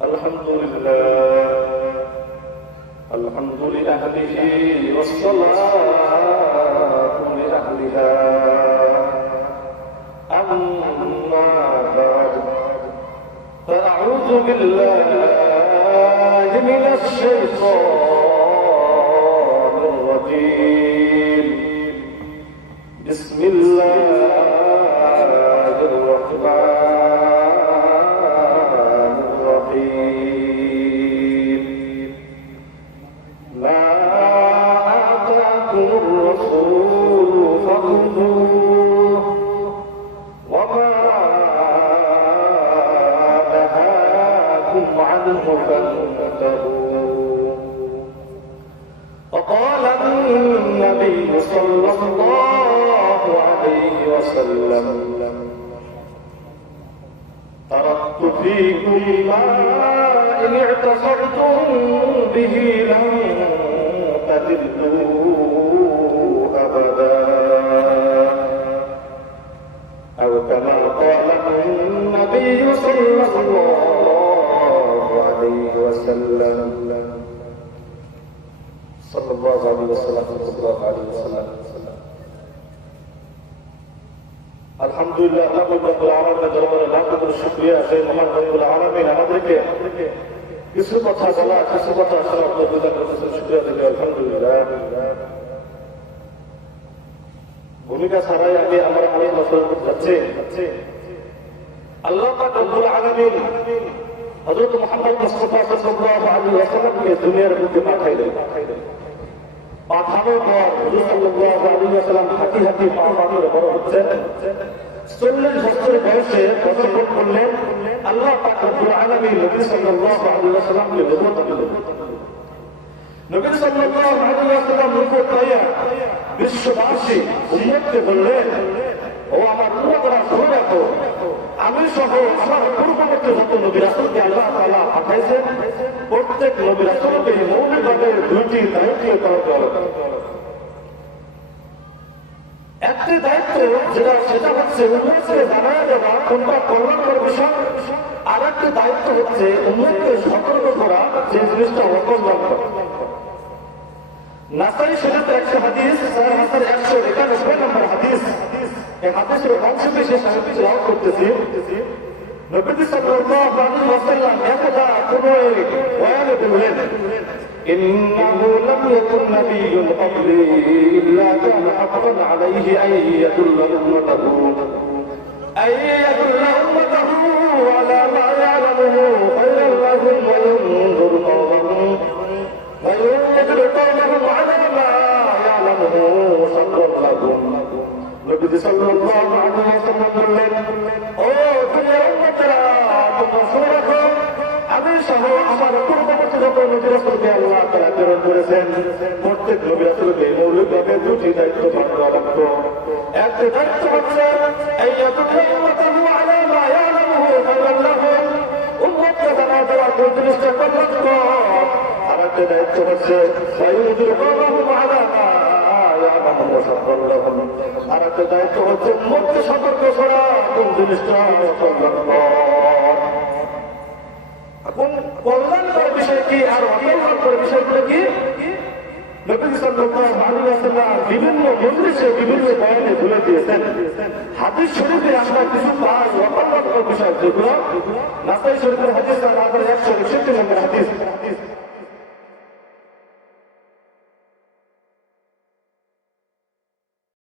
الحمد لله الحمد لأهله والصلاة لأهلها أما بعد فأعوذ بالله من الشيطان الرجيم بسم الله الرحمن الرحيم ما آتاكم الرسول فخذوه وما نهاكم عنه فانتهوا وقال النبي صلى الله عليه وسلم تركت فيكم ما إن اعتصمتم به لن تضلوا أبدا أو كما قال النبي صلى الله عليه وسلم صلى الله عليه وسلم আলহামদুলিল্লাহ আল্লাহ রাব্বুল আলামিনের দরবারে লাখ লাখ শুকরিয়া সেই মহান রব্বুল আলামিন আমাদেরকে কিছু কথা বলা কিছু কথা শোনার তৌফিক দান করেছেন শুকরিয়া দিই আলহামদুলিল্লাহ ভূমিকা ছাড়াই আমরা আলোচনা করতে যাচ্ছি আল্লাহ পাক রব্বুল আলামিন হযরত মুহাম্মদ মুস্তাফা সাল্লাল্লাহু আলাইহি ওয়াসাল্লামকে দুনিয়ার বুকে পাঠাইলেন পাঠানোর পর হুজুর সাল্লাল্লাহু আলাইহি ওয়াসাল্লাম হাঁটি হাঁটি পা করে বড় হচ্ছেন 40 বছরের বয়সে পদার্পণ করলেন আল্লাহ পাক রব্বুল আলামিন নবী সাল্লাল্লাহু আলাইহি ওয়াসাল্লামকে নবুয়ত দিলেন নবী সাল্লাল্লাহু আলাইহি ওয়াসাল্লাম নবুয়ত পাইয়া বিশ্ববাসী উম্মতকে বললেন ও আমার উম্মতরা শুনে রাখো আমি সহ আমার পূর্ববর্তী যত নবী রাসূলকে আল্লাহ তাআলা পাঠাইছেন প্রত্যেক নবী রাসূলকে মৌলিকভাবে দুইটি দায়িত্ব পালন করা একটি দায়িত্ব সেটা হচ্ছে উম্মতকে জানায় দেওয়া কোনটা কল্যাণকর বিষয় আর একটি দায়িত্ব হচ্ছে উম্মতকে সতর্ক করা যে জিনিসটা অকল্যাণকর নাসাই শরীফে একটা হাদিস 4191 নম্বর হাদিস এই হাদিসের অংশ বিশেষ আমি তেলাওয়াত করতেছি নবী সাল্লাল্লাহু আলাইহি ওয়াসাল্লাম একদা কোনো বয়ানে বললেন ইন্নাহু লাম ইয়াকুন নাবিয়্যুন ক্বাবলি ইল্লা কানা হাক্কান আলাইহি আন ইয়াদুল্লা উম্মাতাহু আলা মা ইয়ালামুহু খায়রান লাহুম ওয়া ইয়ানযুরু কওমাহুম ওয়া ইয়ানযুরু কওমাহুম আলা মা ইয়ালামুহু শাররান লাহুম নবী সাল্লাল্লাহু আলাইহি ওয়াসাল্লাম বললেন ও দুনিয়ার উম্মতরা তোমরা শুনে রাখো আমি সহ আমার পূর্ববর্তী যত নবী রাসূলকে আল্লাহ তাআলা প্রেরণ করেছেন প্রত্যেক নবী রাসূলকে মৌলিকভাবে দুটি দায়িত্ব পালন করা লাগতো একটি দায়িত্ব হচ্ছে আইয়াতুল উম্মাতাহু আলা মা ইয়ালামুহু খায়রান লাহুম উম্মতকে জানা দেওয়া কোন জিনিসটা কল্যাণকর আর একটি দায়িত্ব হচ্ছে ওয়ায়ুযিরু কওমাহুম আলা মা ইয়ালামুহু শাররান লাহুম আর একটা দায়িত্ব হচ্ছে উম্মতকে সতর্ক করা কোন জিনিসটা কল্যাণকর এখন কল্যাণকর বিষয় কি আর অকল্যাণকর বিষয়গুলো কি নবী সাল্লাল্লাহু আলাইহি ওয়াসাল্লাম বিভিন্ন মজলিসে বিভিন্ন বয়ানে তুলে দিয়েছেন হাদিস শরীফে আমরা কিছু পাই অকল্যাণকর বিষয় যেগুলো নাসাই শরীফের হাদিস